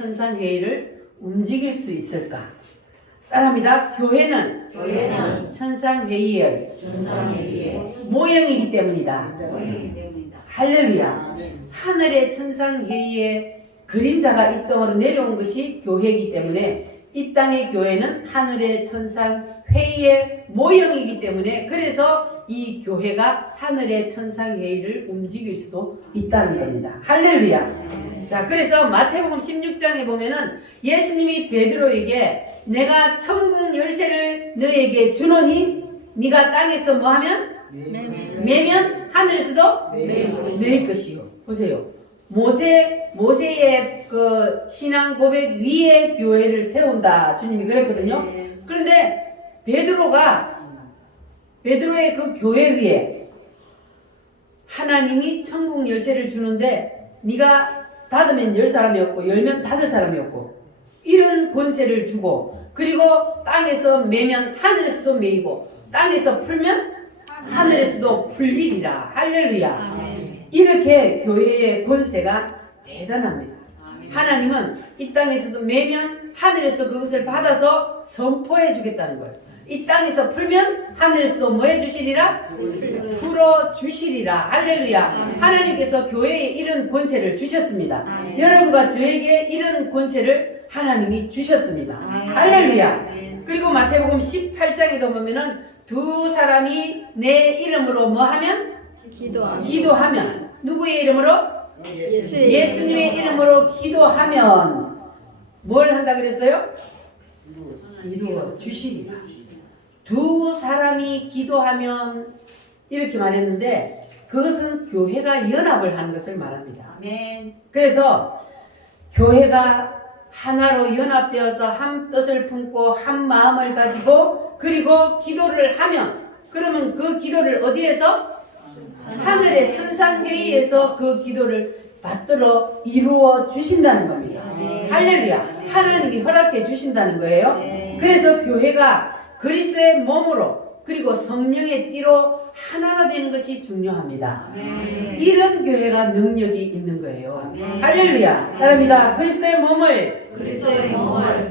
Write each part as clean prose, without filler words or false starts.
천상회의를 움직일 수 있을까? 따라합니다. 교회는 천상회의의 모형이기 때문이다. 할렐루야. 하늘의 천상회의의 그림자가 이 땅으로 내려온 것이 교회이기 때문에 이 땅의 교회는 하늘의 천상회의의 모형이기 때문에 그래서 이 교회가 하늘의 천상회의를 움직일 수도 있다는 겁니다. 할렐루야. 자, 그래서 마태복음 16장에 보면은 예수님이 베드로에게 내가 천국 열쇠를 너에게 주노니 네가 땅에서 뭐하면 매면 하늘에서도 매일 것이요. 보세요. 모세의 그 신앙 고백 위에 교회를 세운다. 주님이 그랬거든요. 그런데 베드로의 그 교회 위에 하나님이 천국 열쇠를 주는데 네가 닫으면 10사람이었고 열면 5사람이었고 이런 권세를 주고 그리고 땅에서 매면 하늘에서도 매이고 땅에서 풀면 하늘에서도 풀리리라. 할렐루야. 이렇게 교회의 권세가 대단합니다. 하나님은 이 땅에서도 매면 하늘에서 그것을 받아서 선포해 주겠다는 거예요. 이 땅에서 풀면 하늘에서도 뭐 해주시리라? 풀어 주시리라. 할렐루야. 하나님께서 교회에 이런 권세를 주셨습니다. 여러분과 저에게 이런 권세를 하나님이 주셨습니다. 할렐루야. 그리고 마태복음 18장에도 보면은 두 사람이 내 이름으로 뭐 하면? 기도하면 누구의 이름으로? 예수님의 이름으로 기도하면 뭘 한다 그랬어요? 이루어 주시리라. 두 사람이 기도하면 이렇게 말했는데 그것은 교회가 연합을 하는 것을 말합니다. 그래서 교회가 하나로 연합되어서 한 뜻을 품고 한 마음을 가지고 그리고 기도를 하면 그러면 그 기도를 어디에서? 하늘의 천상회의에서 그 기도를 받들어 이루어 주신다는 겁니다. 할렐루야. 하나님이 허락해 주신다는 거예요. 그래서 교회가 그리스도의 몸으로 그리고 성령의 띠로 하나가 되는 것이 중요합니다. 이런 교회가 능력이 있는 거예요. 할렐루야. 따릅니다. 그리스도의 몸을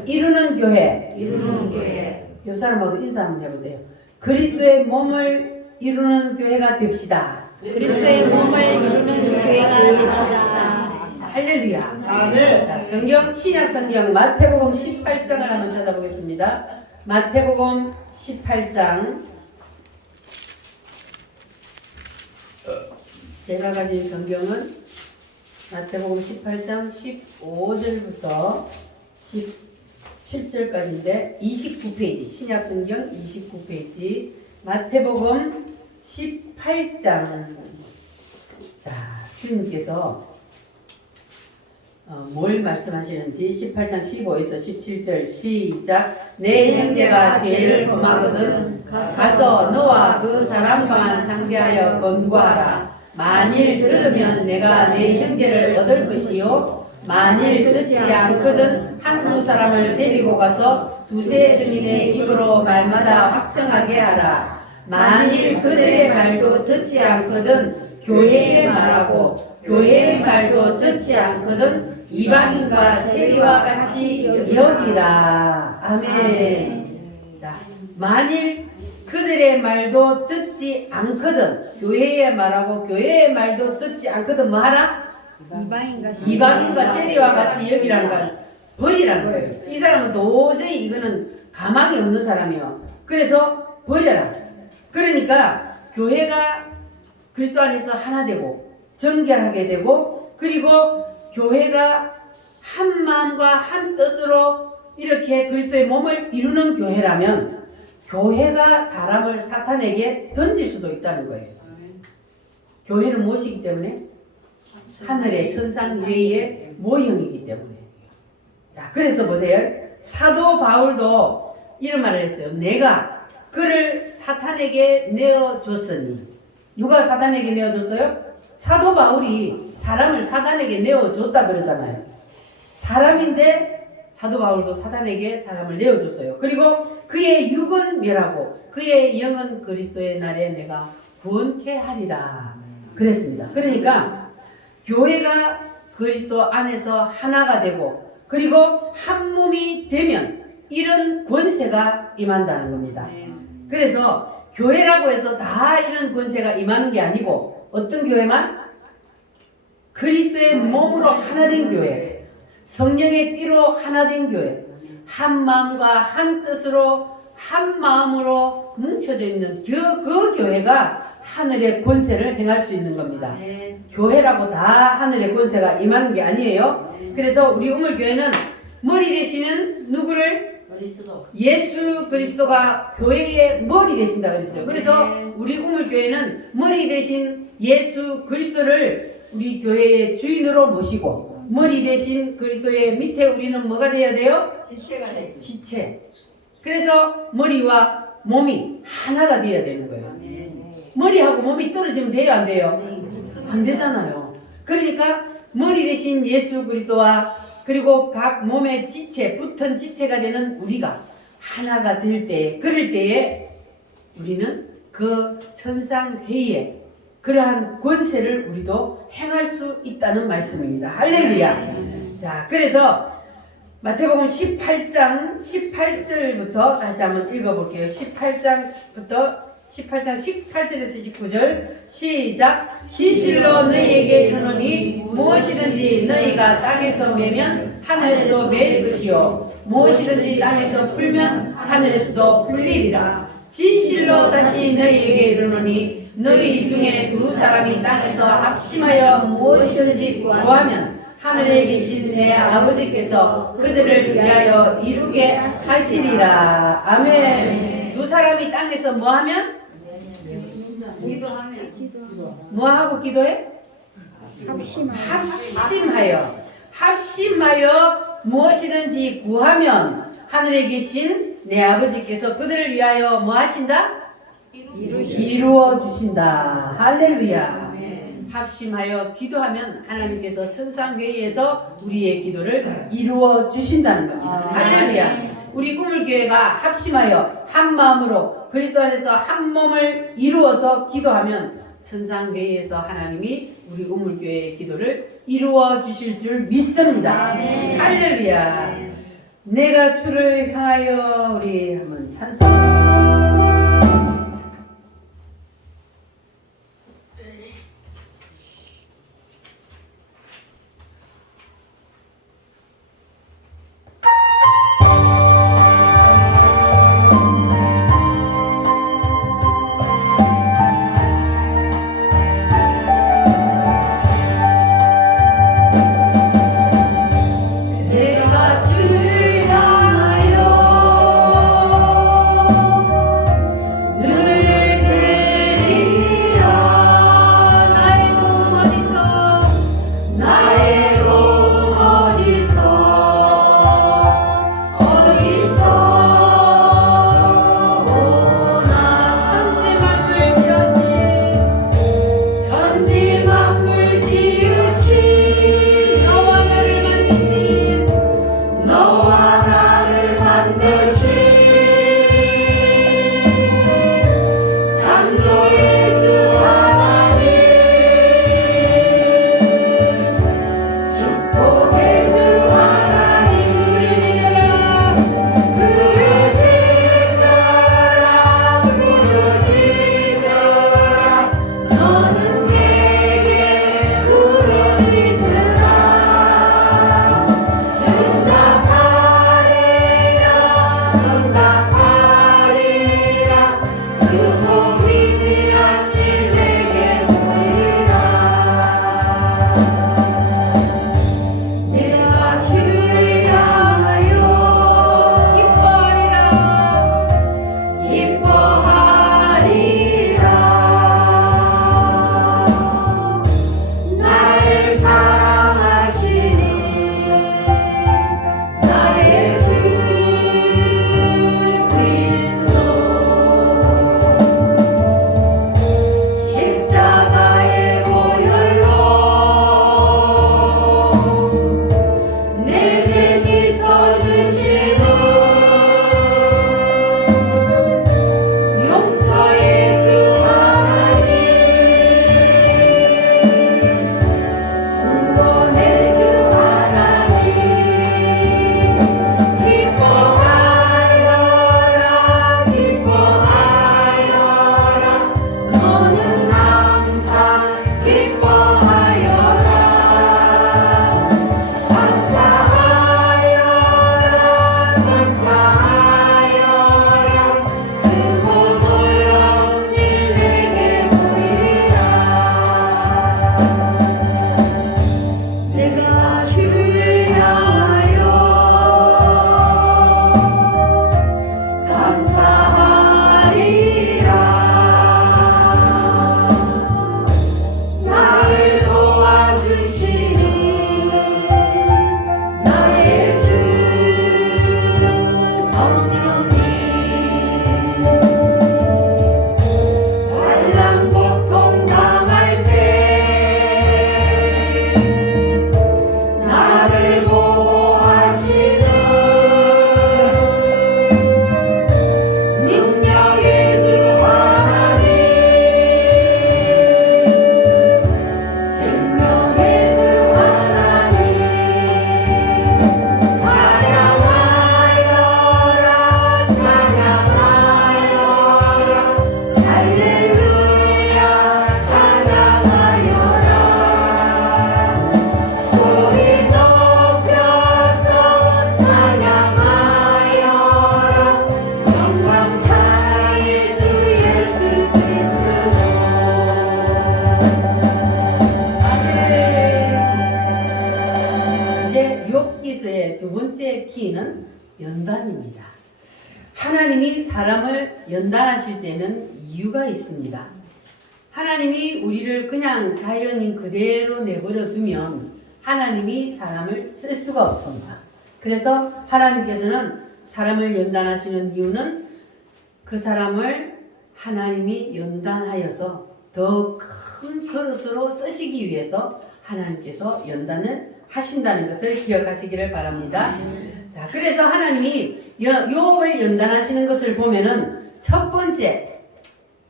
이루는 교회. 이 사람하고 인사 한번 해보세요. 그리스도의 몸을 이루는 교회가 됩시다. 그리스도의 몸을 이루는 교회가 됩시다. 할렐루야. 자, 성경 신약 성경 마태복음 18장을 한번 찾아보겠습니다. 마태복음 18장 제가 가진 성경은 마태복음 18장 15절부터 17절까지인데 29페이지 신약 성경 29페이지 마태복음 18장 자 주님께서 뭘 말씀하시는지 18장 15에서 17절 시작. 내 형제가 죄를 범하거든 가서 너와 그 사람과만 상대하여 권고하라. 만일 들으면 내가 내 형제를 얻을 것이요 만일 듣지 않거든 한두 사람을 데리고 가서 두세 증인의 입으로 말마다 확정하게 하라. 만일 그들의 말도 듣지 않거든 교회의 말하고 교회의 말도 듣지 않거든 이방인과 세리와 같이 여기라. 아멘. 자, 만일 그들의 말도 듣지 않거든 교회의 말하고 교회의 말도 듣지 않거든 뭐 하라? 이방인과 세리와 같이 여기라는 걸 버리라는 거예요. 이 사람은 도저히 이거는 가망이 없는 사람이요. 그래서 버려라. 그러니까 교회가 그리스도 안에서 하나 되고 정결하게 되고 그리고 교회가 한 마음과 한 뜻으로 이렇게 그리스도의 몸을 이루는 교회라면 교회가 사람을 사탄에게 던질 수도 있다는 거예요. 교회는 무엇이기 때문에? 하늘의 천상회의의 모형이기 때문에. 자, 그래서 보세요. 사도 바울도 이런 말을 했어요. 내가 그를 사탄에게 내어줬으니. 누가 사탄에게 내어줬어요? 사도 바울이 사람을 사탄에게 내어줬다 그러잖아요. 사람인데 사도 바울도 사탄에게 사람을 내어줬어요. 그리고 그의 육은 멸하고 그의 영은 그리스도의 날에 내가 구원케 하리라 그랬습니다. 그러니까 교회가 그리스도 안에서 하나가 되고 그리고 한 몸이 되면 이런 권세가 임한다는 겁니다. 그래서 교회라고 해서 다 이런 권세가 임하는 게 아니고 어떤 교회만? 그리스도의 몸으로 하나 된 교회, 성령의 띠로 하나 된 교회, 한 마음과 한 뜻으로 한 마음으로 뭉쳐져 있는 그 교회가 하늘의 권세를 행할 수 있는 겁니다. 교회라고 다 하늘의 권세가 임하는 게 아니에요. 그래서 우리 우물교회는 머리 되시는 누구를? 예수 그리스도가 교회의 머리 되신다 그랬어요. 그래서 우리 우물교회는 머리 되신 예수 그리스도를 우리 교회의 주인으로 모시고 머리 대신 그리스도의 밑에 우리는 뭐가 돼야 돼요? 지체. 그래서 머리와 몸이 하나가 돼야 되는 거예요. 머리하고 몸이 떨어지면 돼요, 안 돼요? 안 되잖아요. 그러니까 머리 대신 예수 그리스도와 그리고 각 몸의 지체, 붙은 지체가 되는 우리가 하나가 될 때, 그럴 때에 우리는 그 천상회의에 그러한 권세를 우리도 행할 수 있다는 말씀입니다. 할렐루야. 자, 그래서 마태복음 18장 18절부터 다시 한번 읽어볼게요. 18장 18절에서 19절 시작. 진실로 너희에게 이르노니 무엇이든지 너희가 땅에서 매면 하늘에서도 매일 것이요 무엇이든지 땅에서 풀면 하늘에서도 풀리리라. 진실로 다시 너희에게 이르노니 너희 중에 두 사람이 땅에서 합심하여 무엇이든지 구하면 하늘에 계신 내 아버지께서 그들을 위하여 이루게 하시리라. 아멘. 두 사람이 땅에서 뭐하면? 뭐하고 기도해? 합심하여 무엇이든지 구하면 하늘에 계신 내 아버지께서 그들을 위하여 뭐 하신다? 이루어 주신다. 할렐루야. 합심하여 기도하면 하나님께서 천상회의에서 우리의 기도를 이루어 주신다는 겁니다. 할렐루야. 우리 꿈을교회가 합심하여 한 마음으로 그리스도 안에서 한 몸을 이루어서 기도하면 천상회의에서 하나님이 우리 우물교회의 기도를 이루어 주실 줄 믿습니다. 할렐루야. 내가 주를 향하여 우리 한번 찬송. 번째 키는 연단입니다. 하나님이 사람을 연단하실 때는 이유가 있습니다. 하나님이 우리를 그냥 자연인 그대로 내버려 두면 하나님이 사람을 쓸 수가 없습니다. 그래서 하나님께서는 사람을 연단하시는 이유는 그 사람을 하나님이 연단하여서 더 큰 그릇으로 쓰시기 위해서 하나님께서 연단을 하신다는 것을 기억하시기를 바랍니다. 자, 그래서 하나님이 욥을 연단하시는 것을 보면은 첫 번째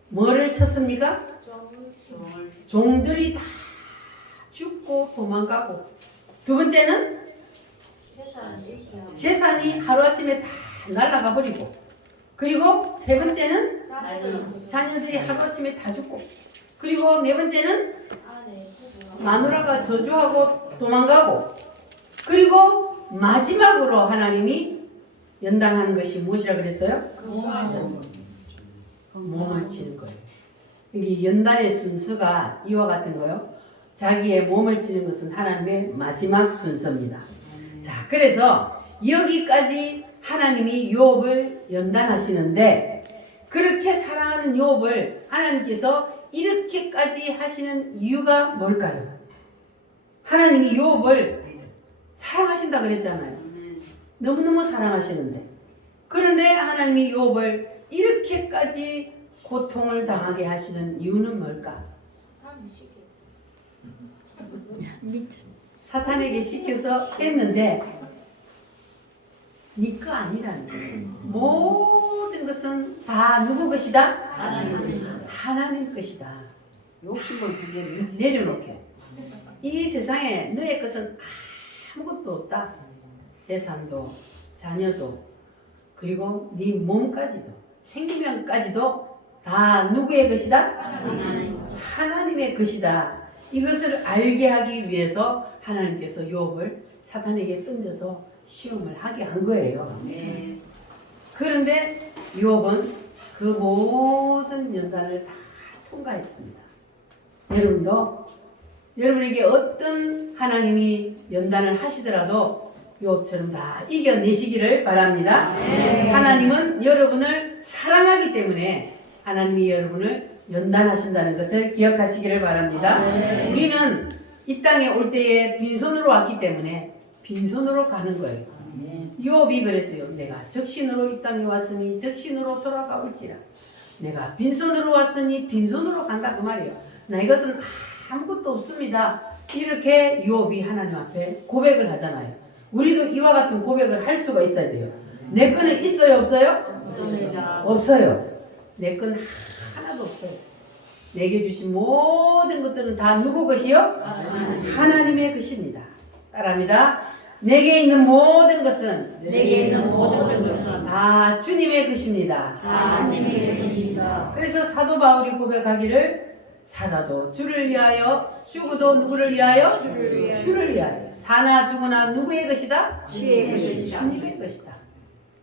뭐를 쳤습니까? 종들이 다 죽고 도망가고, 두 번째는 재산이 하루아침에 다 날아가 버리고, 그리고 세 번째는 자녀들이 하루아침에 다 죽고, 그리고 네 번째는 마누라가 저주하고 도망가고, 그리고 마지막으로 하나님이 연단하는 것이 무엇이라 그랬어요? 몸을 치는 거예요. 여기 연단의 순서가 이와 같은 거요. 자기의 몸을 치는 것은 하나님의 마지막 순서입니다. 자, 그래서 여기까지 하나님이 욥을 연단하시는데, 그렇게 사랑하는 욥을 하나님께서 이렇게까지 하시는 이유가 뭘까요? 하나님이 욥을 사랑하신다 그랬잖아요. 너무너무 사랑하시는데, 그런데 하나님이 욥을 이렇게까지 고통을 당하게 하시는 이유는 뭘까? 사탄에게 시켜서 했는데 네 거 아니라는 거예요. 모든 것은 다 누구 것이다? 하나님 것이다. 욕심을 부리는 내려놓게. 이 세상에 너의 것은 아무것도 없다. 재산도, 자녀도, 그리고 네 몸까지도, 생명까지도 다 누구의 것이다? 하나님의 것이다. 이것을 알게 하기 위해서 하나님께서 욥을 사탄에게 던져서 시험을 하게 한 거예요. 그런데 욥은 그 모든 연단을 다 통과했습니다. 여러분도 여러분에게 어떤 하나님이 연단을 하시더라도 욥처럼 다 이겨내시기를 바랍니다. 하나님은 여러분을 사랑하기 때문에 하나님이 여러분을 연단하신다는 것을 기억하시기를 바랍니다. 우리는 이 땅에 올 때에 빈손으로 왔기 때문에 빈손으로 가는 거예요. 욥이 그랬어요. 내가 적신으로 이 땅에 왔으니 적신으로 돌아가올지라. 내가 빈손으로 왔으니 빈손으로 간다 그 말이에요. 나 이것은 아무것도 없습니다. 이렇게 욥이 하나님 앞에 고백을 하잖아요. 우리도 이와 같은 고백을 할 수가 있어야 돼요. 내 거는 있어요, 없어요? 없습니다. 없어요. 내 건 하나도 없어요. 내게 주신 모든 것들은 다 누구 것이요? 하나님의 것입니다. 따라합니다. 내게 있는 모든 것은 다 주님의 것입니다. 주님의 것입니다. 그래서 사도 바울이 고백하기를 살아도 주를 위하여, 죽어도 누구를 위하여? 주를 위하여. 사나 죽으나 누구의 것이다? 주님의 것이다.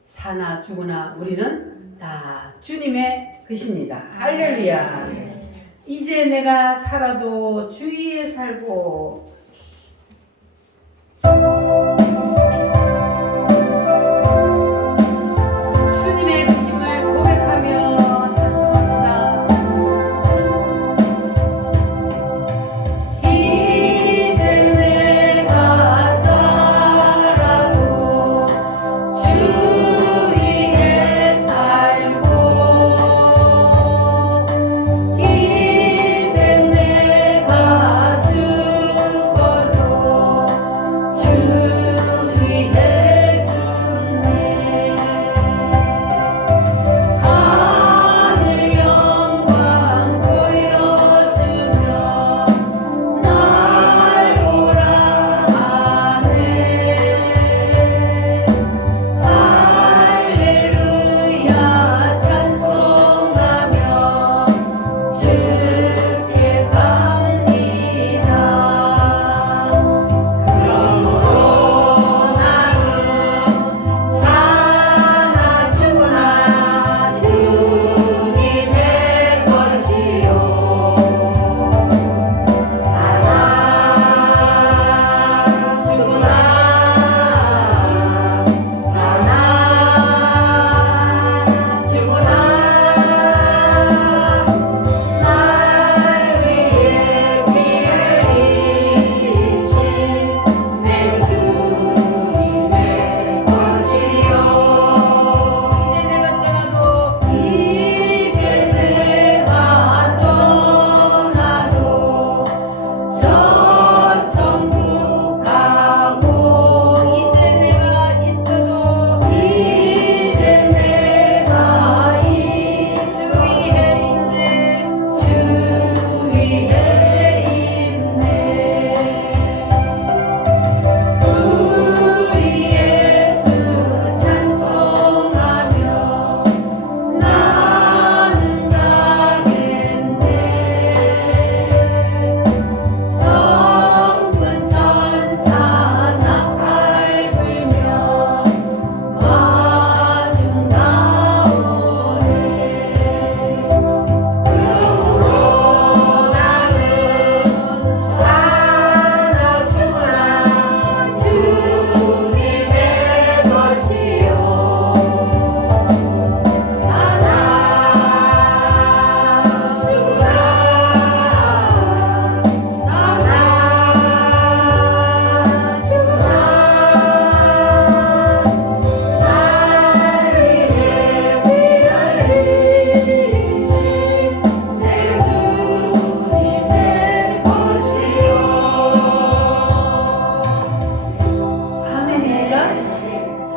사나 죽으나 우리는 다 주님의 것입니다. 할렐루야. 이제 내가 살아도 주위에 살고 주님의 것임을 고백하며 찬송합니다. 이제 내가 살아도 주 위에 살고, 이제 내가 죽어도 주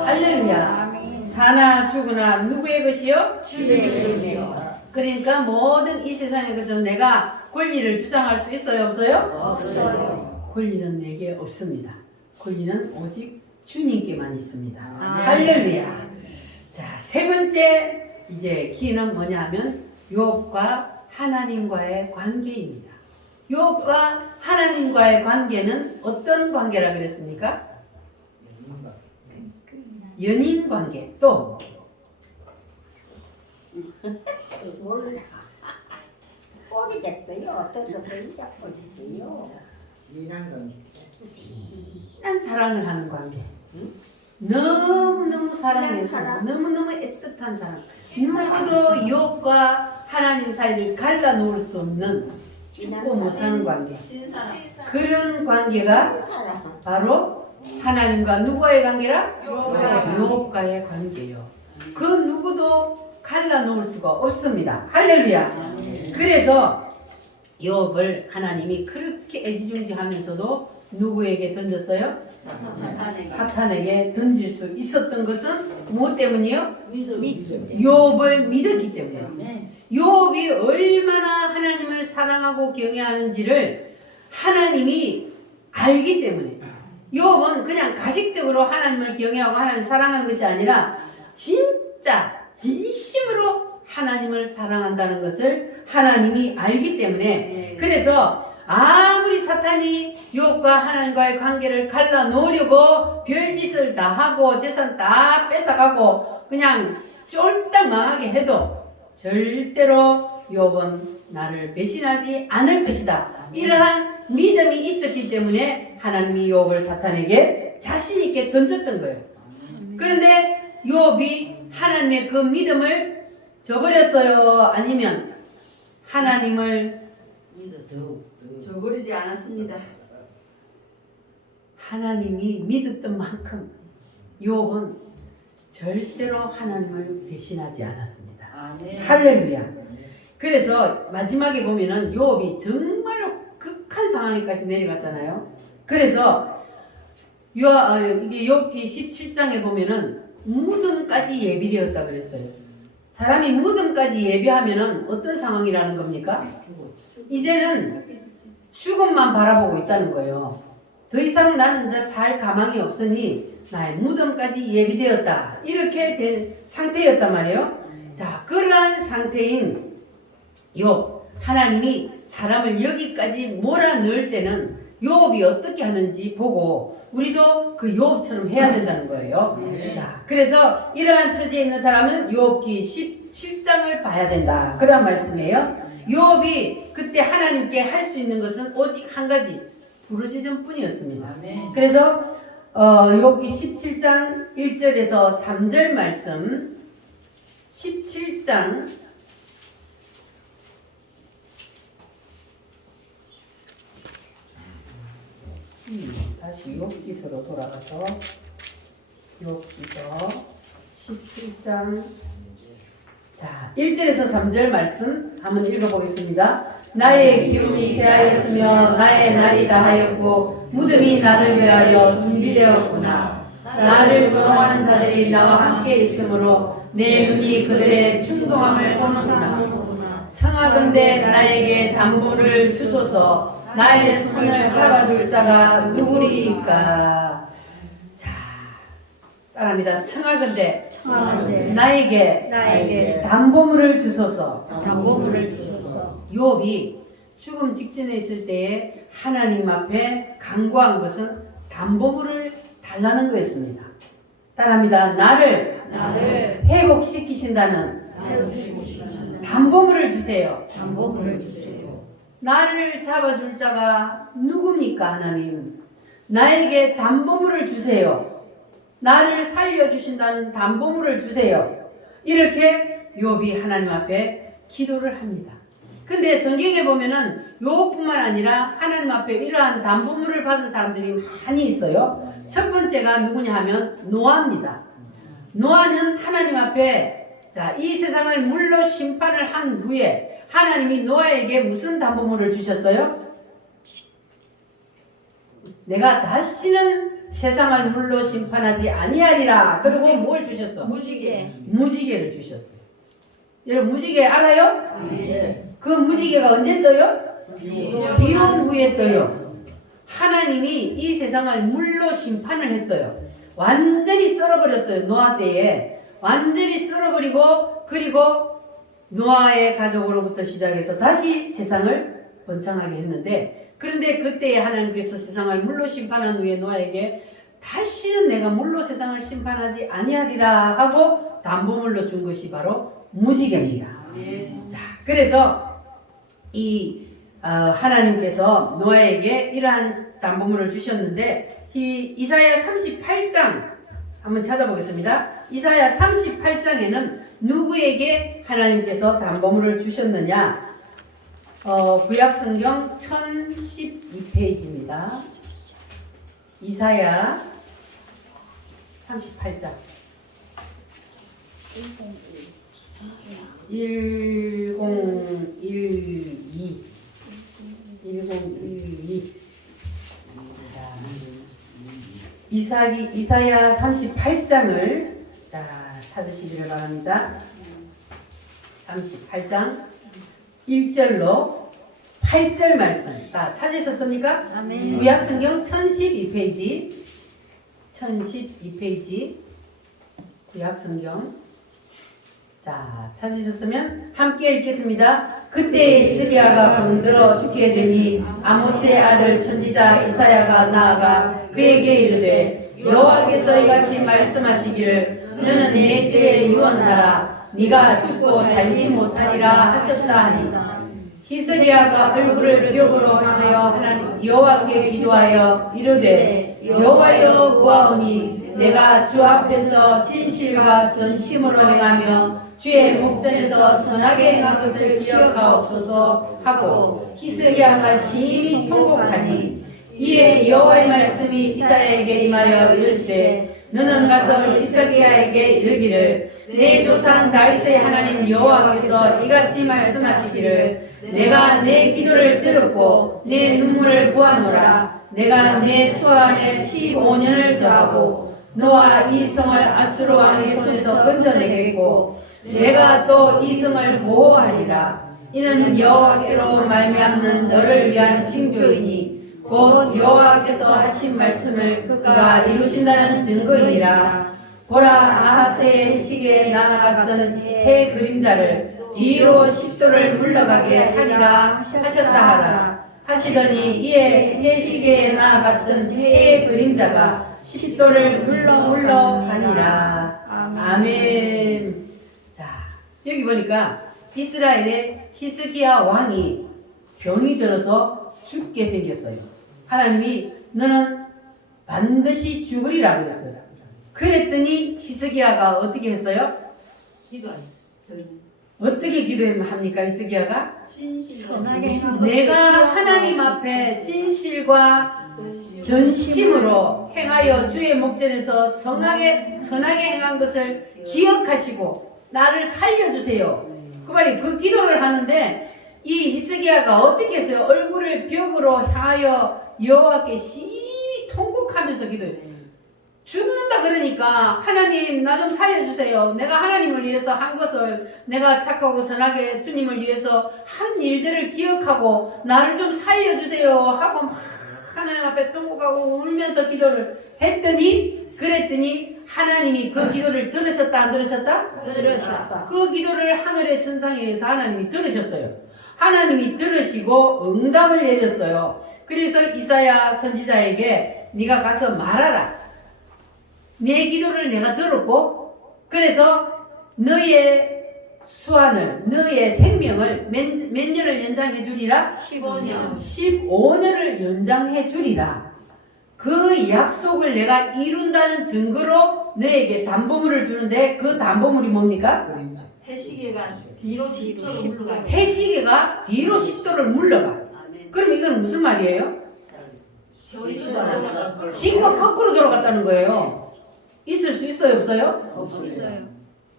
할렐루야. 사나 죽으나 누구의 것이요? 주의 것이요. 그러니까 모든 이 세상에 것은 내가 권리를 주장할 수 있어요, 없어요? 없어요. 권리는 내게 없습니다. 권리는 오직 주님께만 있습니다. 아멘. 할렐루야. 자, 세 번째 이제 키는 뭐냐면 욥과 하나님과의 관계입니다. 욥과 하나님과의 관계는 어떤 관계라 그랬습니까? 연인 관계. 또 몰라. 모르겠어요. 어떤 것들이 자꾸 있어요. 진한 사랑을 하는 관계. 너무너무 사랑해서 사랑. 너무너무 애틋한 사랑. 누구도 욥과 하나님 사이를 갈라놓을 수 없는 죽고 못 사는 관계. 그런 관계가 사랑. 바로 하나님과 누구와의 관계라? 욥과의 관계요. 그 누구도 갈라놓을 수가 없습니다. 할렐루야. 그래서 욥을 하나님이 그렇게 애지중지하면서도 누구에게 던졌어요? 사탄에게 던질 수 있었던 것은 무엇 때문이요? 욥을 믿었기 때문에. 욥이 얼마나 하나님을 사랑하고 경외하는지를 하나님이 알기 때문에. 욥은 그냥 가식적으로 하나님을 경외하고 하나님을 사랑하는 것이 아니라 진짜 진심으로 하나님을 사랑한다는 것을 하나님이 알기 때문에. 그래서 아무리 사탄이 욥과 하나님과의 관계를 갈라놓으려고 별짓을 다 하고 재산 다 뺏어가고 그냥 쫄딱 망하게 해도 절대로 욥은 나를 배신하지 않을 것이다. 이러한 믿음이 있었기 때문에 하나님이 욥을 사탄에게 자신 있게 던졌던 거예요. 그런데 욥이 하나님의 그 믿음을 저버렸어요? 아니면 하나님을 저버리지 않았습니다. 하나님이 믿었던 만큼 욥은 절대로 하나님을 배신하지 않았습니다. 할렐루야. 그래서 마지막에 보면은 욥이 정말로 극한 상황에까지 내려갔잖아요. 그래서 이게 욥기 17장에 보면은 무덤까지 예비되었다 그랬어요. 사람이 무덤까지 예비하면은 어떤 상황이라는 겁니까? 이제는 죽음만 바라보고 있다는 거예요. 더 이상 나는 이제 살 가망이 없으니 나의 무덤까지 예비되었다. 이렇게 된 상태였단 말이에요. 자, 그러한 상태인 욥, 하나님이 사람을 여기까지 몰아넣을 때는 욥이 어떻게 하는지 보고 우리도 그 욥처럼 해야 된다는 거예요. 자, 그래서 이러한 처지에 있는 사람은 욥기 17장을 봐야 된다. 그런 말씀이에요. 욥이 그때 하나님께 할 수 있는 것은 오직 한 가지, 부르짖음 뿐이었습니다. 그래서 욥기 17장 1절에서 3절 말씀, 17장 다시 욥기서로 돌아가서 욥기서 17장 자 1절에서 3절 말씀 한번 읽어보겠습니다. 나의 기운이 쇠하였으며 나의 날이 다하였고 무덤이 나를 위하여 준비되었구나. 나를 조롱하는 자들이 나와 함께 있으므로 내 눈이 그들의 충동함을 보는구나. 청하건대 나에게 담보를 주소서. 나의 손을 잡아줄 자가 누구리까? 자, 따라합니다. 청하건대 나에게 담보물을 주소서. 욥이 죽음 직전에 있을 때에 하나님 앞에 간구한 것은 담보물을 달라는 거였습니다. 따라합니다. 나를 회복시키신다는 담보물을 주세요. 나를 잡아줄 자가 누굽니까? 하나님. 나에게 담보물을 주세요. 나를 살려주신다는 담보물을 주세요. 이렇게 욥이 하나님 앞에 기도를 합니다. 근데 성경에 보면은 욥뿐만 아니라 하나님 앞에 이러한 담보물을 받은 사람들이 많이 있어요. 첫 번째가 누구냐 하면 노아입니다. 노아는 하나님 앞에 이 세상을 물로 심판을 한 후에 하나님이 노아에게 무슨 담보물을 주셨어요? 내가 다시는 세상을 물로 심판하지 아니하리라. 그리고 뭘 주셨어? 무지개. 무지개를 주셨어요. 여러분 무지개 알아요? 네. 그 무지개가 언제 떠요? 비온 비온 후에 떠요. 하나님이 이 세상을 물로 심판을 했어요. 완전히 썰어버렸어요. 노아 때에 완전히 썰어버리고, 그리고 노아의 가족으로부터 시작해서 다시 세상을 번창하게 했는데, 그런데 그때에 하나님께서 세상을 물로 심판한 후에 노아에게 다시는 내가 물로 세상을 심판하지 아니하리라 하고 담보물로 준 것이 바로 무지개입니다. 자, 그래서 이 하나님께서 노아에게 이러한 담보물을 주셨는데, 이 이사야 38장 한번 찾아보겠습니다. 이사야 38장에는 누구에게 하나님께서 담보물을 주셨느냐? 구약성경 1012페이지입니다. 이사야 38장 1012 이사야 38장을 찾으시기를 바랍니다. 38장 1절로 8절 말씀 다 찾으셨습니까? 아멘. 구약성경 1012페이지 구약성경. 자, 찾으셨으면 함께 읽겠습니다. 그때 히스기야가 병들어 죽게 되니 아모스의 아들 선지자 이사야가 나아가 그에게 이르되 여호와께서 이같이 말씀하시기를 너는 내 죄에 유언하라. 네가 죽고 살지 못하리라 하셨다 하니 히스기야가 얼굴을 벽으로 향하여 하나님 여호와께 기도하여 이르되 여호와여 구하오니 내가 주 앞에서 진실과 전심으로 행하며 주의 목전에서 선하게 행한 것을 기억하옵소서 하고 히스기야가 심히 통곡하니 이에 여호와의 말씀이 이사야에게 임하여 이르시되 너는 가서 히스기야에게 이르기를 내 조상 다윗의 하나님 여호와께서 이같이 말씀하시기를 내가 내 기도를 들었고 내 눈물을 보아노라. 내가 내 수완에 15년을 더하고 너와 이 성을 아수르 왕의 손에서 건져내겠고 내가 또 이 성을 보호하리라. 이는 여호와께로 말미암는 너를 위한 징조이니 곧 여호와께서 하신 말씀을 그가 이루신다는 증거이니라. 보라, 아하스의 해시계에 나아갔던 해 그림자를 뒤로 10도를 물러가게 하리라 하셨다 하라. 하시더니 이에 해시계에 나아갔던 해의 그림자가 10도를 물러가니라. 아멘. 자, 여기 보니까 이스라엘의 히스기야 왕이 병이 들어서 죽게 생겼어요. 하나님이 너는 반드시 죽으리라 그랬어요. 그랬더니 히스기야가 어떻게 했어요? 어떻게 기도합니까? 히스기야가 선하게 내가 하나님 앞에 진실과 전심으로 행하여 주의 목전에서 선하게 행한 것을 기억하시고 나를 살려주세요. 그 말이 그 기도를 하는데 이 히스기야가 어떻게 했어요? 얼굴을 벽으로 향하여 여호와께 심히 통곡하면서 기도해요. 죽는다 그러니까 하나님 나 좀 살려주세요. 내가 하나님을 위해서 한 것을 내가 착하고 선하게 주님을 위해서 한 일들을 기억하고 나를 좀 살려주세요 하고 막 하나님 앞에 통곡하고 울면서 기도를 그랬더니 하나님이 그 기도를 들으셨다 안 들으셨다? 들으셨다. 그 기도를 하늘의 천상에 의해서 하나님이 들으셨어요. 하나님이 들으시고 응답을 내렸어요. 그래서 이사야 선지자에게 네가 가서 말하라. 내 기도를 내가 들었고 그래서 너의 수완을 너의 생명을 몇 년을 연장해 주리라? 15년. 15년을 연장해 주리라. 그 약속을 내가 이룬다는 증거로 너에게 담보물을 주는데 그 담보물이 뭡니까? 해시계가 뒤로 10도로 물러가. 해시계가 뒤로 10도를 물러가. 그럼 이건 무슨 말이에요? 지구가 거꾸로 돌아갔다는 거예요. 있을 수 있어요? 없어요? 없어요.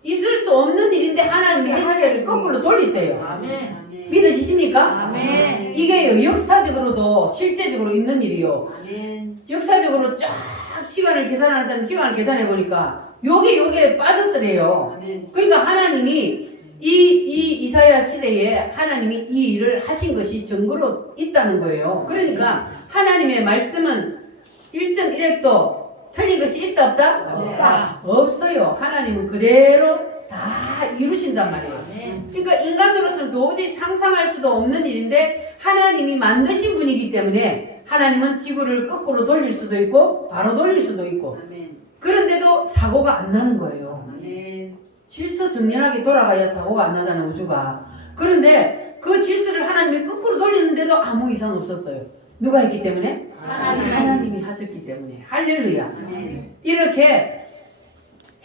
있을 수 없는 일인데 하나님이 해시계를 거꾸로 돌렸대요. 아멘. 믿어지십니까? 아멘. 이게요, 역사적으로도 실제적으로 있는 일이요. 아멘. 역사적으로 쫙 시간을 계산하는 사람 시간을 계산해 보니까 요게 빠졌더래요. 아멘. 그러니까 하나님이 이 이사야 시대에 하나님이 이 일을 하신 것이 증거로 있다는 거예요. 그러니까 하나님의 말씀은 1.1획도 틀린 것이 있다 없다? 없다. 없어요. 하나님은 그대로 다 이루신단 말이에요. 아멘. 그러니까 인간으로서는 도저히 상상할 수도 없는 일인데 하나님이 만드신 분이기 때문에 하나님은 지구를 거꾸로 돌릴 수도 있고 바로 돌릴 수도 있고 아멘. 그런데도 사고가 안 나는 거예요. 아멘. 질서정연하게 돌아가야 사고가 안 나잖아요, 우주가. 그런데 그 질서를 하나님이 거꾸로 돌리는데도 아무 이상 없었어요. 누가 했기 때문에? 하나님이 하셨기 때문에. 할렐루야. 아멘. 이렇게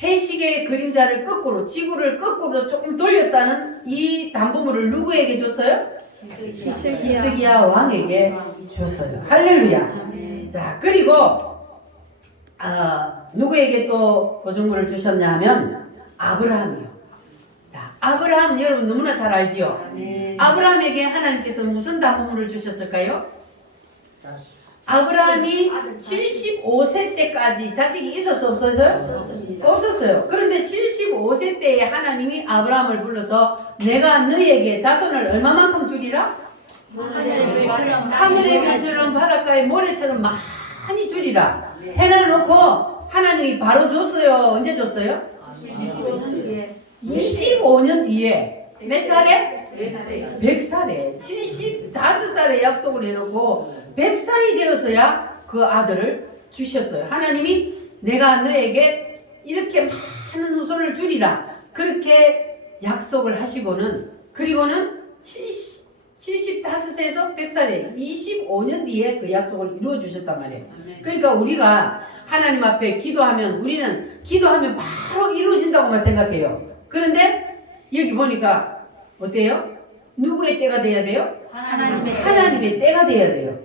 해시계의 그림자를 거꾸로, 지구를 거꾸로 조금 돌렸다는 이 담보물을 누구에게 줬어요? 히스기야 왕에게 줬어요. 할렐루야. 아멘. 자, 그리고 누구에게 또 보증물을 주셨냐 하면 아브라함이요. 자, 아브라함 여러분 너무나 잘 알지요? 아멘. 아브라함에게 하나님께서 무슨 담보물을 주셨을까요? 아브라함이 75세 때까지 자식이 있었어 없었어요? 없었어요. 그런데 75세 때에 하나님이 아브라함을 불러서 내가 너에게 자손을 얼마만큼 주리라? 하늘의 별처럼 바닷가의 모래처럼 많이 주리라 해놔놓고 하나님이 바로 줬어요. 언제 줬어요? 25년 뒤에 몇 살에? 100살에 75살에 약속을 해놓고 100살이 되어서야 그 아들을 주셨어요. 하나님이 내가 너에게 이렇게 많은 후손을 주리라 그렇게 약속을 하시고는 그리고는 75세에서 100살에 25년 뒤에 그 약속을 이루어 주셨단 말이에요. 그러니까 우리가 하나님 앞에 기도하면 우리는 기도하면 바로 이루어진다고만 생각해요. 그런데 여기 보니까 어때요? 누구의 때가 돼야 돼요? 하나님의 때가 돼야 돼요.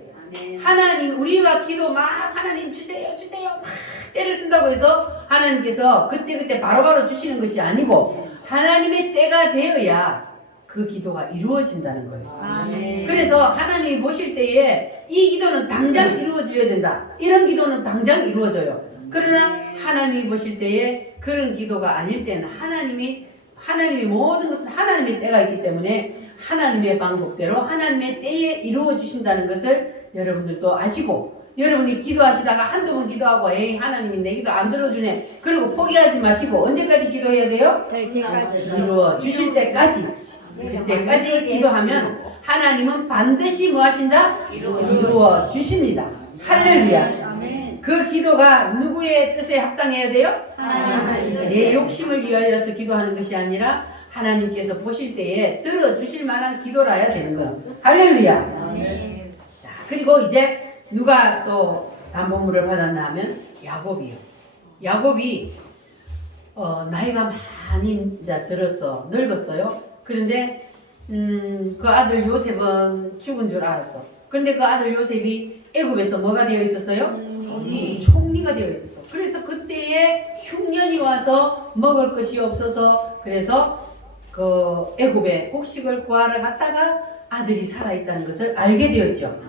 하나님 우리가 기도 막 하나님 주세요 막 때를 쓴다고 해서 하나님께서 그때 바로바로 주시는 것이 아니고 하나님의 때가 되어야 그 기도가 이루어진다는 거예요. 아멘. 그래서 하나님이 보실 때에 이 기도는 당장 이루어져야 된다. 이런 기도는 당장 이루어져요. 그러나 하나님이 보실 때에 그런 기도가 아닐 때는 하나님이 모든 것은 하나님의 때가 있기 때문에 하나님의 방법대로 하나님의 때에 이루어 주신다는 것을 여러분들도 아시고 여러분이 기도하시다가 한두 번 기도하고 에이 하나님이 내 기도 안 들어주네 그리고 포기하지 마시고 언제까지 기도해야 돼요? 될 때까지. 이루어 주실 때까지 그때까지 기도하면 하나님은 반드시 뭐 하신다? 이루어 주십니다. 할렐루야. 아멘. 그 기도가 누구의 뜻에 합당해야 돼요? 하나님. 내 욕심을 위하여서 기도하는 것이 아니라 하나님께서 보실 때에 들어주실 만한 기도라야 되는 거예요. 할렐루야. 아멘. 자, 그리고 이제 누가 또 담보물을 받았나 하면 야곱이요. 야곱이 나이가 많이 이제 들어서 늙었어요. 그런데 그 아들 요셉은 죽은 줄 알았어. 그런데 그 아들 요셉이 애굽에서 뭐가 되어 있었어요? 총리가 되어 있었어. 그래서 그때에 흉년이 와서 먹을 것이 없어서 그래서 그 애굽에 곡식을 구하러 갔다가 아들이 살아있다는 것을 알게 되었죠.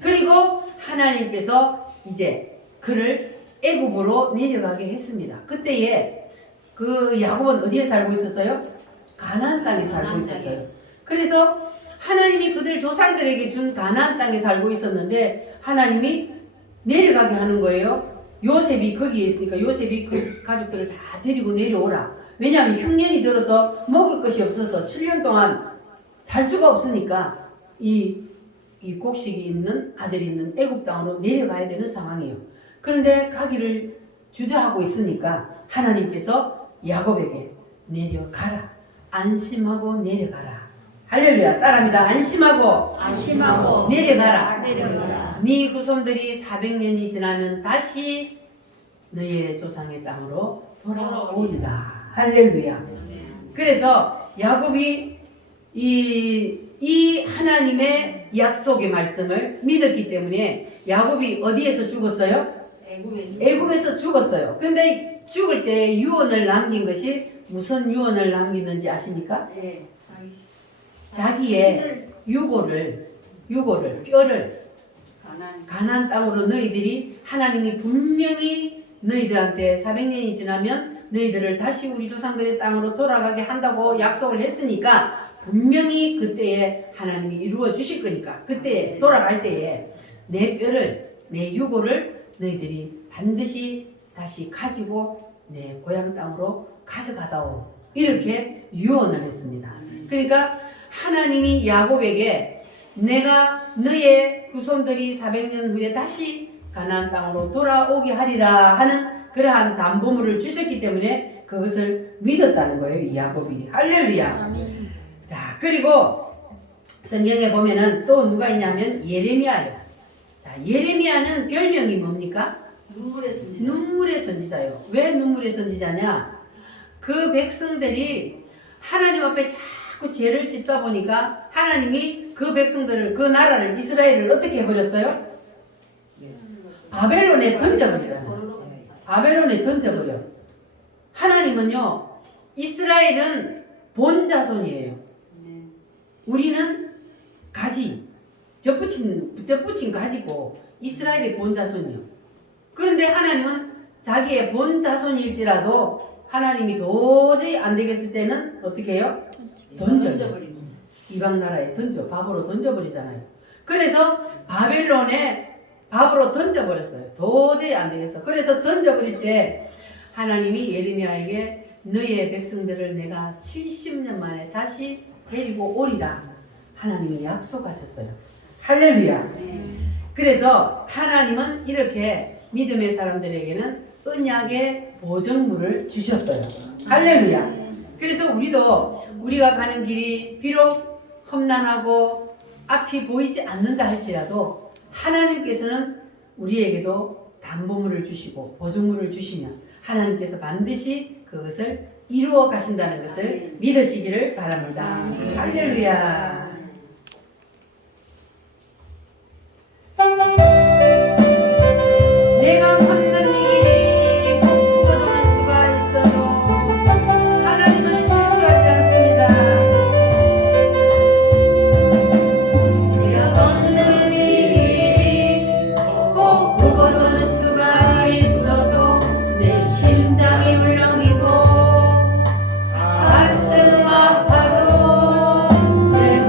그리고 하나님께서 이제 그를 애굽으로 내려가게 했습니다. 그때에 그 야곱은 어디에 살고 있었어요? 가나안 땅에 살고 있었어요. 그래서 하나님이 그들 조상들에게 준 가나안 땅에 살고 있었는데 하나님이 내려가게 하는 거예요. 요셉이 거기에 있으니까 요셉이 그 가족들을 다 데리고 내려오라. 왜냐하면 흉년이 들어서 먹을 것이 없어서 7년 동안 살 수가 없으니까 이 곡식이 있는 아들이 있는 애굽 땅으로 내려가야 되는 상황이에요. 그런데 가기를 주저하고 있으니까 하나님께서 야곱에게 내려가라. 안심하고 내려가라. 할렐루야. 따라합니다. 안심하고 내려가라. 네 후손들이 400년이 지나면 다시 너의 조상의 땅으로 돌아오리라. 할렐루야. 그래서 야곱이 이 하나님의 약속의 말씀을 믿었기 때문에 야곱이 어디에서 죽었어요? 애굽에서 죽었어요. 근데 죽을 때 유언을 남긴 것이 무슨 유언을 남기는지 아십니까? 네. 자기의 유고를 뼈를 가난. 가나안 땅으로 너희들이 하나님이 분명히 너희들한테 400년이 지나면 너희들을 다시 우리 조상들의 땅으로 돌아가게 한다고 약속을 했으니까 분명히 그때에 하나님이 이루어 주실 거니까 그때 돌아갈 때에 내 뼈를 내 유고를 너희들이 반드시 다시 가지고 내 고향 땅으로 가져가다오 이렇게 유언을 했습니다. 그러니까 하나님이 야곱에게 내가 너의 후손들이 400년 후에 다시 가나안 땅으로 돌아오게 하리라 하는 그러한 담보물을 주셨기 때문에 그것을 믿었다는 거예요. 이 야곱이. 할렐루야. 자, 그리고 성경에 보면은 또 누가 있냐면 예레미야예요. 자, 예레미야는 별명이 뭡니까? 눈물의 선지. 눈물의 선지자예요. 왜 눈물의 선지자냐? 그 백성들이 하나님 앞에 자꾸 죄를 짓다 보니까 하나님이 그 백성들을 그 나라를 이스라엘을 어떻게 해버렸어요? 바벨론에 던져버리잖아요. 바벨론에 던져버려. 하나님은요 이스라엘은 본 자손이에요. 우리는 가지 젖붙인 가지고 이스라엘의 본 자손이요. 그런데 하나님은 자기의 본 자손일지라도 하나님이 도저히 안 되겠을 때는 어떻게 해요? 던져요. 이방 나라에 밥으로 던져버리잖아요. 그래서 밥으로 던져버렸어요. 도저히 안 되겠어. 그래서 던져버릴 때 하나님이 예레미야에게 너희의 백성들을 내가 70년 만에 다시 데리고 오리라 하나님이 약속하셨어요. 할렐루야. 그래서 하나님은 이렇게 믿음의 사람들에게는 언약의 보증물을 주셨어요. 할렐루야. 그래서 우리가 가는 길이 비록 험난하고 앞이 보이지 않는다 할지라도 하나님께서는 우리에게도 담보물을 주시고 보증물을 주시면 하나님께서 반드시 그것을 이루어 가신다는 것을 믿으시기를 바랍니다. 할렐루야. 내가 걷는 이 길이 굽어도는 수가 있어도 하나님은 실수하지 않습니다. 내가 걷는 이 길이 굽어도는 수가 있어도 내 심장이 울렁이고 가슴 아파도 내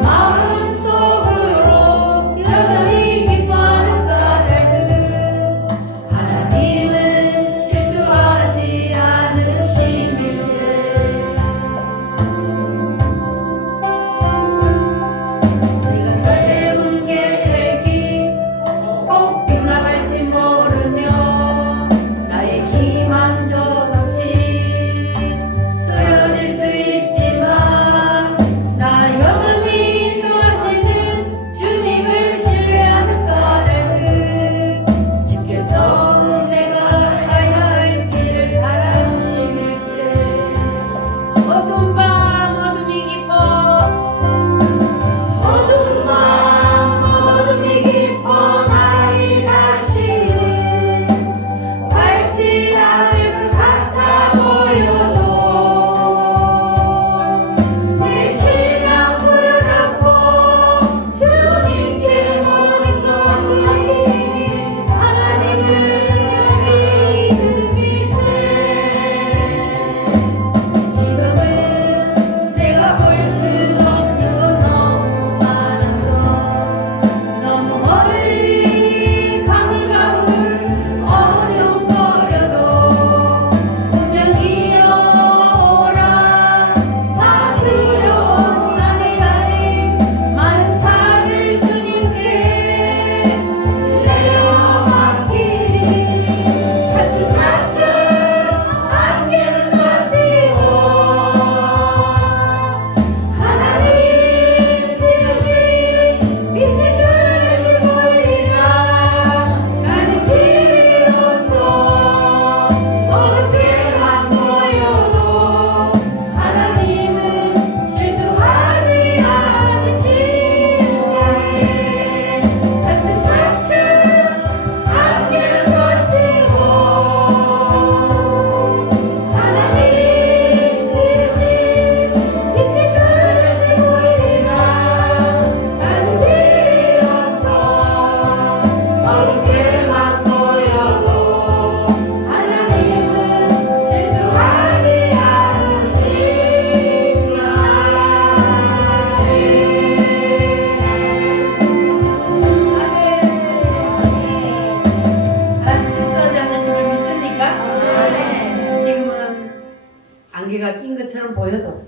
안개가 낀 것처럼 보여도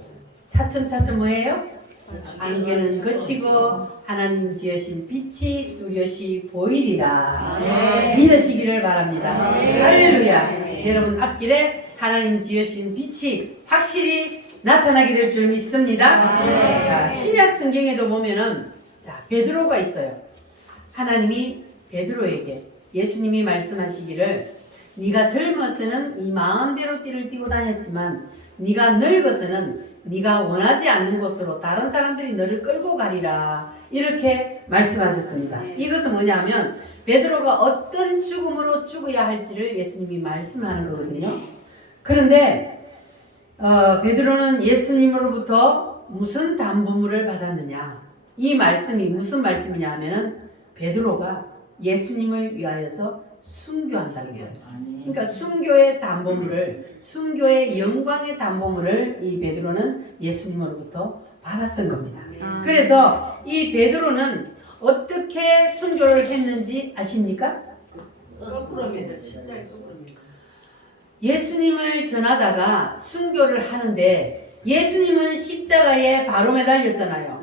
차츰차츰 뭐예요? 안개는 그치고 하나님 지으신 빛이 뚜렷이 보이리라. 믿으시기를 바랍니다. 할렐루야. 여러분 앞길에 하나님 지으신 빛이 확실히 나타나게 될 줄 믿습니다. 자, 신약 성경에도 보면은 자, 베드로가 있어요. 하나님이 베드로에게 예수님이 말씀하시기를 네가 젊어서는 네 마음대로 띠를 띠고 다녔지만 네가 늙어서는 네가 원하지 않는 곳으로 다른 사람들이 너를 끌고 가리라. 이렇게 말씀하셨습니다. 이것은 뭐냐면 베드로가 어떤 죽음으로 죽어야 할지를 예수님이 말씀하는 거거든요. 그런데 베드로는 예수님으로부터 무슨 담보물을 받았느냐? 이 말씀이 무슨 말씀이냐 하면은 베드로가 예수님을 위하여서 순교한다는 거예요. 그러니까 순교의 담보물을, 순교의 영광의 담보물을 이 베드로는 예수님으로부터 받았던 겁니다. 그래서 이 베드로는 어떻게 순교를 했는지 아십니까? 거꾸로 믿어. 십자에 거꾸로 믿어. 예수님을 전하다가 순교를 하는데 예수님은 십자가에 바로 매달렸잖아요.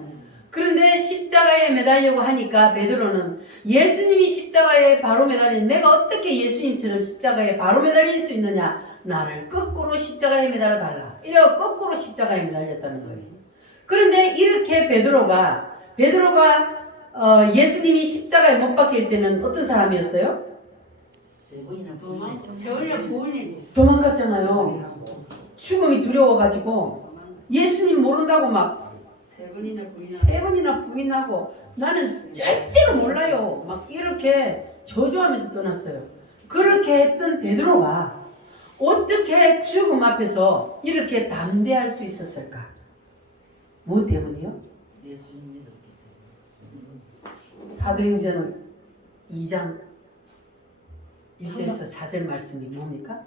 그런데 십자가에 매달려고 하니까 베드로는 예수님이 십자가에 바로 매달린 내가 어떻게 예수님처럼 십자가에 바로 매달릴 수 있느냐? 나를 거꾸로 십자가에 매달아 달라. 이러고 거꾸로 십자가에 매달렸다는 거예요. 그런데 이렇게 베드로가 예수님이 십자가에 못 박힐 때는 어떤 사람이었어요? 세월이나 보이네. 도망갔잖아요. 죽음이 두려워가지고 예수님 모른다고 막 세 번이나 3번이나 부인하고 나는 절대로 몰라요. 막 이렇게 저주하면서 떠났어요. 그렇게 했던 베드로가 어떻게 죽음 앞에서 이렇게 담대할 수 있었을까? 뭐 때문이요? 사도행전 2장 1절에서 4절 말씀이 뭡니까?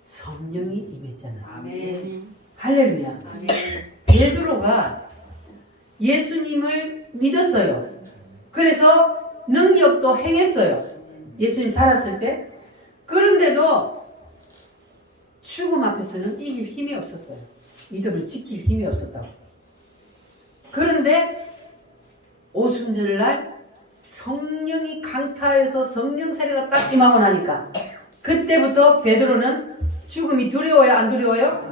성령이 임했잖아요. 아멘. 할렐루야. 아멘. 베드로가 예수님을 믿었어요. 그래서 능력도 행했어요. 예수님 살았을 때. 그런데도 죽음 앞에서는 이길 힘이 없었어요. 믿음을 지킬 힘이 없었다고. 그런데 오순절날 성령이 강타해서 성령 세례가 딱 임하고 나니까 그때부터 베드로는 죽음이 두려워요? 안 두려워요?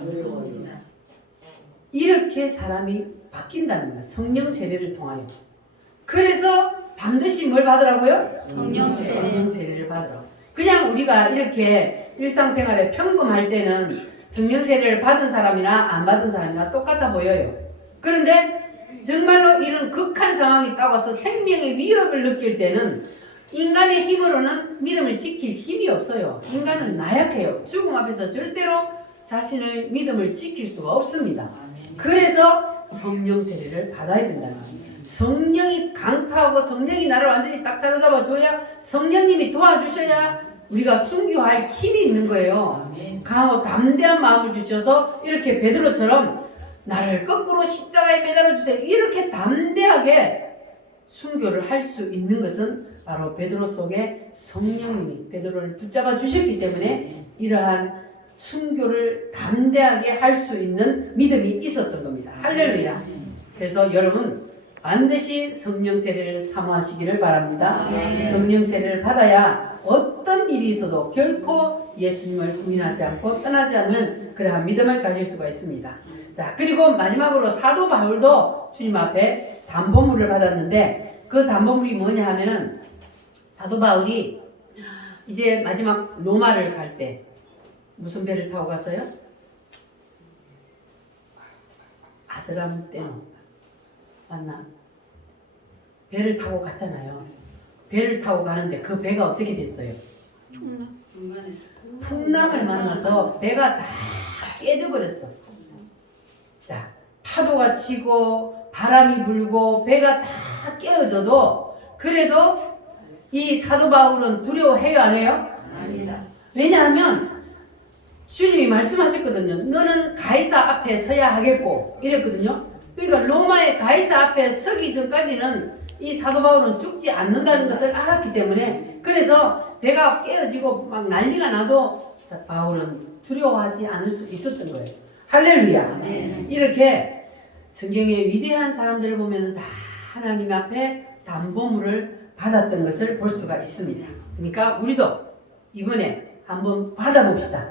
이렇게 사람이 바뀐다는 거예요. 성령 세례를 통하여. 그래서 반드시 뭘 받으라고요? 성령 세례. 성령 세례를 받으라고. 그냥 우리가 이렇게 일상생활에 평범할 때는 성령 세례를 받은 사람이나 안 받은 사람이나 똑같아 보여요. 그런데 정말로 이런 극한 상황이 따와서 생명의 위협을 느낄 때는 인간의 힘으로는 믿음을 지킬 힘이 없어요. 인간은 나약해요. 죽음 앞에서 절대로 자신의 믿음을 지킬 수가 없습니다. 그래서 성령 세례를 받아야 된다는 거예요. 성령이 강타하고 성령이 나를 완전히 딱 사로잡아 줘야 성령님이 도와주셔야 우리가 순교할 힘이 있는 거예요. 강하고 담대한 마음을 주셔서 이렇게 베드로처럼 나를 거꾸로 십자가에 매달아 주세요. 이렇게 담대하게 순교를 할 수 있는 것은 바로 베드로 속에 성령님이 베드로를 붙잡아 주셨기 때문에 이러한 순교를 담대하게 할 수 있는 믿음이 있었던 겁니다. 할렐루야. 그래서 여러분 반드시 성령 세례를 사모하시기를 바랍니다. 성령 세례를 받아야 어떤 일이 있어도 결코 예수님을 부인하지 않고 떠나지 않는 그러한 믿음을 가질 수가 있습니다. 자, 그리고 마지막으로 사도 바울도 주님 앞에 담보물을 받았는데 그 담보물이 뭐냐 하면은 사도 바울이 이제 마지막 로마를 갈 때 무슨 배를 타고 갔어요? 아드람떼노 맞나? 배를 타고 갔잖아요. 배를 타고 가는데 그 배가 어떻게 됐어요? 중간에 풍랑을 만나서 배가 다 깨져버렸어. 자, 파도가 치고 바람이 불고 배가 다 깨어져도 그래도 이 사도 바울은 두려워해요, 안 해요? 아니다. 왜냐하면 주님이 말씀하셨거든요. 너는 가이사 앞에 서야 하겠고 이랬거든요. 그러니까 로마의 가이사 앞에 서기 전까지는 이 사도 바울은 죽지 않는다는 것을 알았기 때문에 그래서 배가 깨어지고 막 난리가 나도 바울은 두려워하지 않을 수 있었던 거예요. 할렐루야. 이렇게 성경의 위대한 사람들을 보면 다 하나님 앞에 담보물을 받았던 것을 볼 수가 있습니다. 그러니까 우리도 이번에 한번 받아봅시다.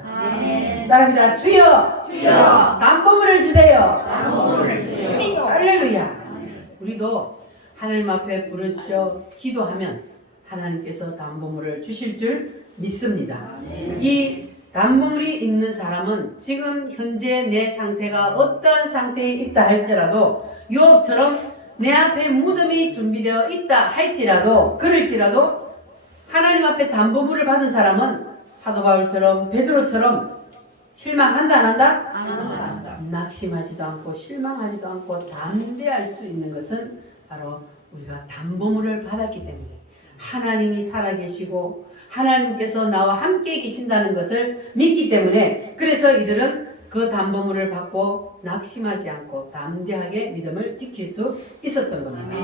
따라합니다. 주여, 담보물을 주세요. 할렐루야. 우리도 하나님 앞에 부르짖어 기도하면 하나님께서 담보물을 주실 줄 믿습니다. 이 담보물이 있는 사람은 지금 현재 내 상태가 어떠한 상태에 있다 할지라도 요업처럼 내 앞에 무덤이 준비되어 있다 할지라도 그럴지라도 하나님 앞에 담보물을 받은 사람은 사도 바울처럼 베드로처럼 실망한다 안 한다? 안 한다. 낙심하지도 않고 실망하지도 않고 담대할 수 있는 것은 바로 우리가 담보물을 받았기 때문에 하나님이 살아계시고 하나님께서 나와 함께 계신다는 것을 믿기 때문에 그래서 이들은 그 담보물을 받고 낙심하지 않고 담대하게 믿음을 지킬 수 있었던 겁니다.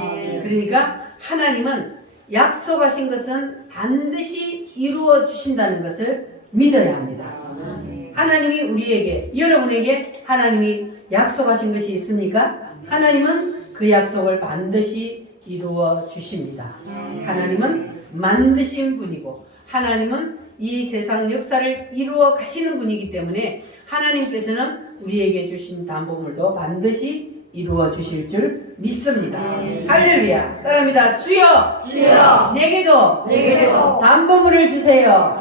그러니까 하나님은 약속하신 것은 반드시 이루어 주신다는 것을 믿어야 합니다. 하나님이 우리에게 여러분에게 하나님이 약속하신 것이 있습니까? 하나님은 그 약속을 반드시 이루어 주십니다. 하나님은 만드신 분이고 하나님은 이 세상 역사를 이루어 가시는 분이기 때문에 하나님께서는 우리에게 주신 담보물도 반드시 이루어 주실 줄 믿습니다. 할렐루야. 따라합니다. 주여, 내게도 담보물을 주세요.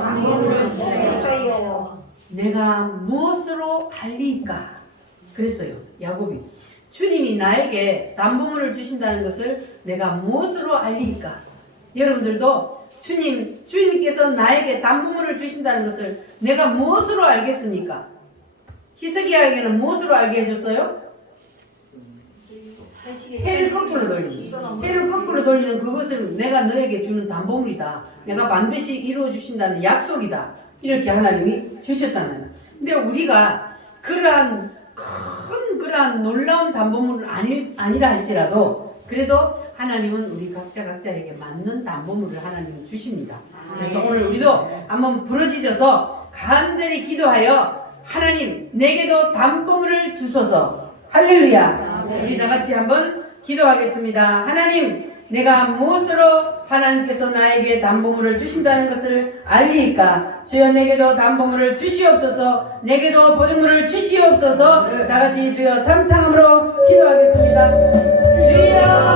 내가 무엇으로 알리까? 그랬어요. 야곱이. 주님이 나에게 담보물을 주신다는 것을 내가 무엇으로 알리까? 여러분들도 주님께서 나에게 담보물을 주신다는 것을 내가 무엇으로 알겠습니까? 히스기야에게는 무엇으로 알게 해줬어요? 해를 거꾸로 돌리는. 해를 거꾸로 돌리는 그것을 내가 너에게 주는 담보물이다. 내가 반드시 이루어 주신다는 약속이다. 이렇게 하나님이 주셨잖아요. 근데 우리가 그러한 놀라운 담보물은 아니라 할지라도 그래도 하나님은 우리 각자에게 맞는 담보물을 하나님은 주십니다. 그래서 오늘 우리도 한번 부르짖어서 간절히 기도하여 하나님 내게도 담보물을 주소서. 할렐루야. 우리 다 같이 한번 기도하겠습니다. 하나님 내가 무엇으로 하나님께서 나에게 담보물을 주신다는 것을 알리까? 주여 내게도 담보물을 주시옵소서. 내게도 보증물을 주시옵소서. 다 같이 주여 삼창함으로 기도하겠습니다. 주여